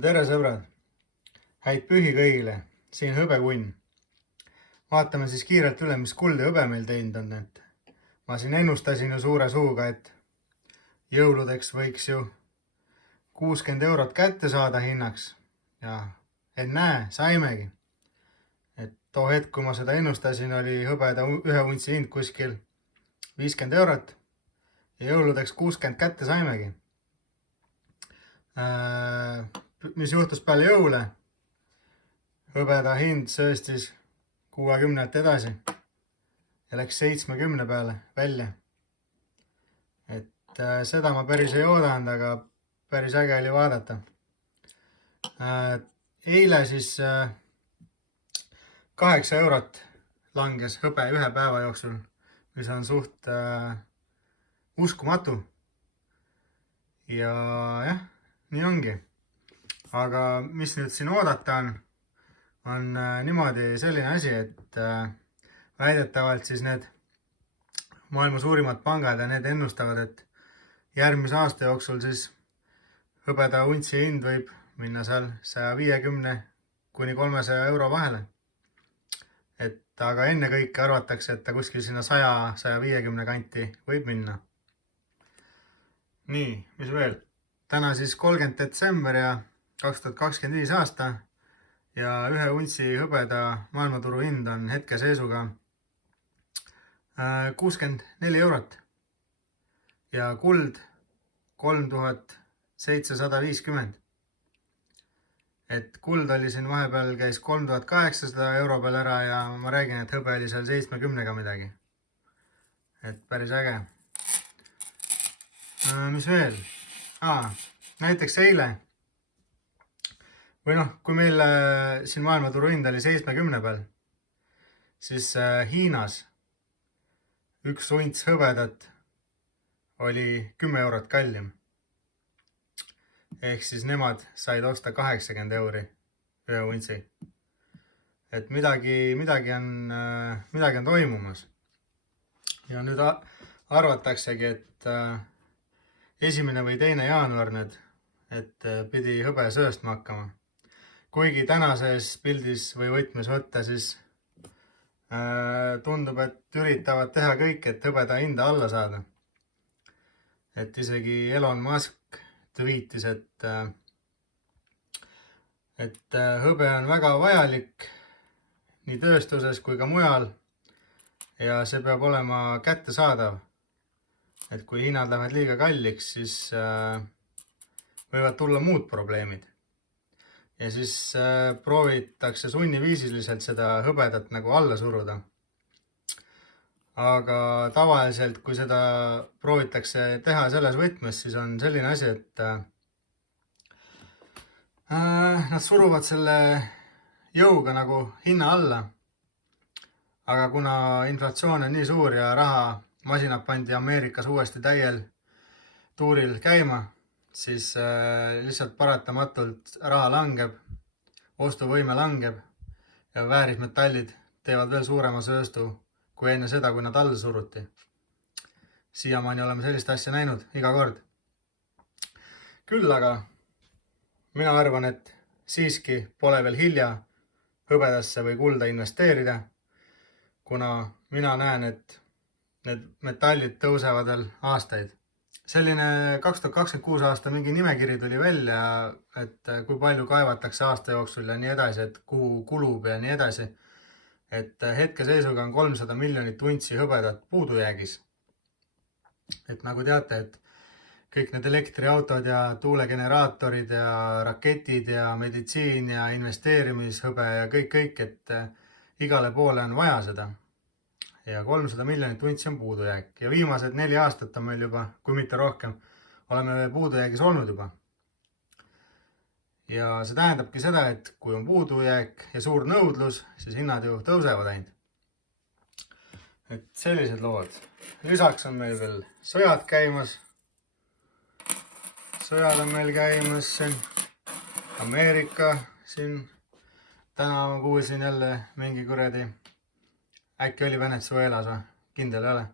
Tere sõbrad, häid pühi kõigile, siin hõbekunn. Vaatame siis kiirelt üle, mis kuld ja hõbe meil teinud on. Ma siin ennustasin ju suure suuga, et jõuludeks võiks ju 60 eurot kätte saada hinnaks. Ja ennäe, saimegi. Too hetk, kui ma seda ennustasin, oli hõbeda ühe untsi hind kuskil 50 eurot ja jõuludeks 60 kätte saimegi. Mis juhtus peale jõule? Hõbeda hind sööstis 60 edasi ja läks 70 peale välja. Seda ma päris ei oodanud, aga päris äge oli vaadata. Eile siis 8 eurot langes hõbe ühe päeva jooksul, mis on suht uskumatu. Ja jah, nii ongi. Aga mis nüüd siin oodata on niimoodi selline asi, et väidetavalt siis need maailma suurimad pangad ja need ennustavad, et järgmise aasta jooksul siis hõbeda untsi hind võib minna seal 150 kuni 300 euro vahele. Aga enne kõike arvatakse, et ta kuskil sinna 100-150 kanti võib minna. Nii, mis veel? Täna siis 30. detsember ja 2025 aasta ja ühe untsi hõbeda maailmaturu hind on hetkeseisuga 64 eurot ja kuld 3750. Kuld oli siin vahepeal käis 3800 euro peal ära ja ma räägin, et hõbe oli seal 70-ga midagi. Päris äge. Mis veel? Näiteks eile või kui meil siin maailmaturu hind oli 70 peal, siis Hiinas üks unts hõbedat oli 10 eurot kallim. Ehk siis nemad said osta 80 euri ühe untsi. Midagi on toimumas. Ja nüüd arvataksegi, et 1. või 2. jaanuar nüüd, et pidi hõbe sööstma hakkama. Kuigi tänases pildis või võtmes võtta, siis tundub, et üritavad teha kõik, et hõbeda hinda alla saada. Isegi Elon Musk tweetis, et hõbe on väga vajalik nii tööstuses kui ka mujal ja see peab olema kättesaadav. Kui hinnad lähevad liiga kalliks, siis võivad tulla muud probleemid. Ja siis proovitakse sunniviisiliselt seda hõbedat nagu alla suruda. Aga tavaliselt, kui seda proovitakse teha selles võtmes, siis on selline asi, et nad suruvad selle jõuga nagu hinna alla. Aga kuna inflatsioon on nii suur ja rahamasinad pandi Ameerikas uuesti täiel tuuril käima, siis lihtsalt paratamatult raha langeb, ostuvõime langeb ja väärismetallid teevad veel suurema sööstu kui enne seda, kui nad alla suruti. Siiamaani oleme sellist asja näinud iga kord. Küll aga mina arvan, et siiski pole veel hilja hõbedasse või kulda investeerida, kuna mina näen, et need metallid tõusevad veel aastaid. Selline 2026 aasta mingi nimekiri tuli välja, et kui palju kaevatakse aasta jooksul ja nii edasi, et kuhu kulub ja nii edasi. Hetkeseisuga on 300 miljonit untsi hõbedat puudujäägis. Nagu teate, et kõik need elektriautod ja tuulegeneraatorid ja raketid ja meditsiin ja investeerimishõbe ja kõik, et igale poole on vaja seda. Ja 300 miljonit untsi on puudujääk. Ja viimased 4 aastat on meil juba, kui mitte rohkem, oleme puudujäägis olnud juba. Ja see tähendabki seda, et kui on puudujääk ja suur nõudlus, siis hinnad ju tõusevad ainult. Sellised lood. Lisaks on meil veel sõjad käimas. Sõjad on meil käimas siin. Ameerika siin. Täna ma kuulsin jälle mingi kuradi. Äkki oli Venezuelas või? Kindel ei ole.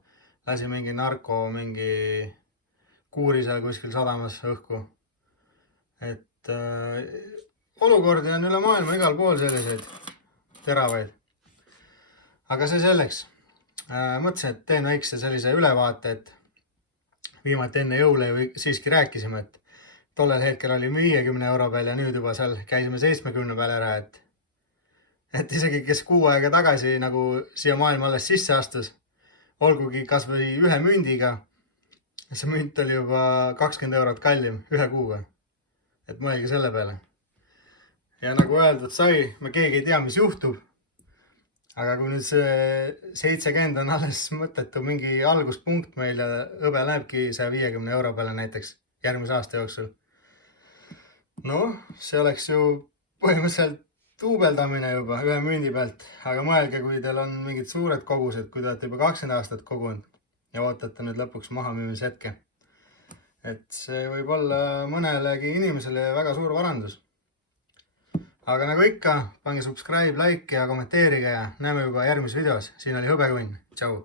Lasi mingi mingi kuuri seal kuskil sadamas õhku. olukordi on üle maailma igal pool selliseid teravaid. Aga see selleks. Mõtlesin, et teen väikse sellise ülevaate, et viimati enne jõule siiski rääkisime, et tollel hetkel oli 50 euro peal ja nüüd juba seal käisime 70 peal ära, et isegi kes kuu aega tagasi nagu siia maailma alles sisse astus, olgugi kas või ühe mündiga, see münt oli juba 20 eurot kallim ühe kuuga. Et mõelge selle peale. Ja nagu öeldud sai, me keegi ei tea, mis juhtub. Aga kui nüüd see 70 on alles mõttetu mingi alguspunkt meil ja õbe lähebki 150 euro peale näiteks järgmise aasta jooksul. No, see oleks ju põhimõtteliselt duubeldamine juba ühe mündi pealt. Aga mõelge, kui teil on mingid suured kogused, kui te olete juba 20 aastat kogunud ja ootate nüüd lõpuks mahamüümise hetke. Et see võib olla mõnelegi inimesele väga suur varandus. Aga nagu ikka, pange subscribe, like ja kommenteerige ja näeme juba järgmises videos. Siin oli Hõbekunn. Tšau!